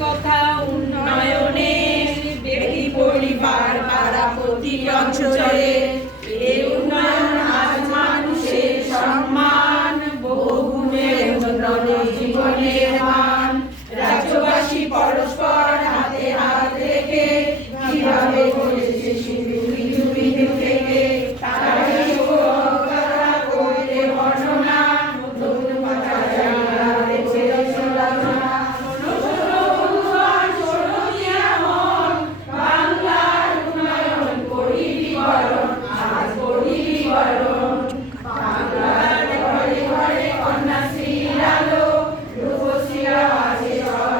কথা উন্নয়নে ব্যক্তি পরিবার পাড়া প্রতি অঞ্চলে এই উন্নয়ন আজ মানুষের সম্মান বহুগুণে উন্নয়ন জীবনের মান রাজ্যবাসী পরস্পর হাতে হাত রেখে কিভাবে করেছে শুরু বিন্দু বিন্দু থেকে তারাই তারা করতে বর্ণনা নতুন কথা জানা রেখে রচনা বাংলার উন্নয়ন করি বিবরণ আজ করি বিবরণ বাংলার ঘরে ঘরে কন্যাশ্রী আলো রূপশ্রী আওয়াজে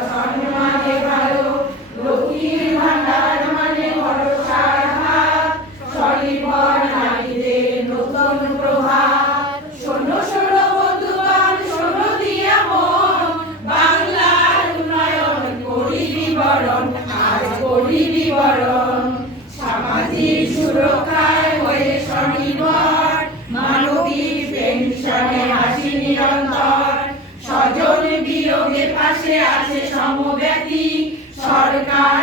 সম্মানে ভালো লক্ষ্মীর ভান্ডার মানে ভরসার হাত স্বনির্ভর নারীদের নতুন প্রভাত শোনো শোনো বন্ধুগণ শোনো দিয়া মন বাংলার উন্নয়ন করি বিবরণ আজ করি বিবরণ সামাজিক সুরক্ষায় হয়ে স্বনির্ভর মানবিক পেনশনে হাসি নিরন্তর স্বজন বিয়োগের পাশে আছে সমব্যক্তি সরকার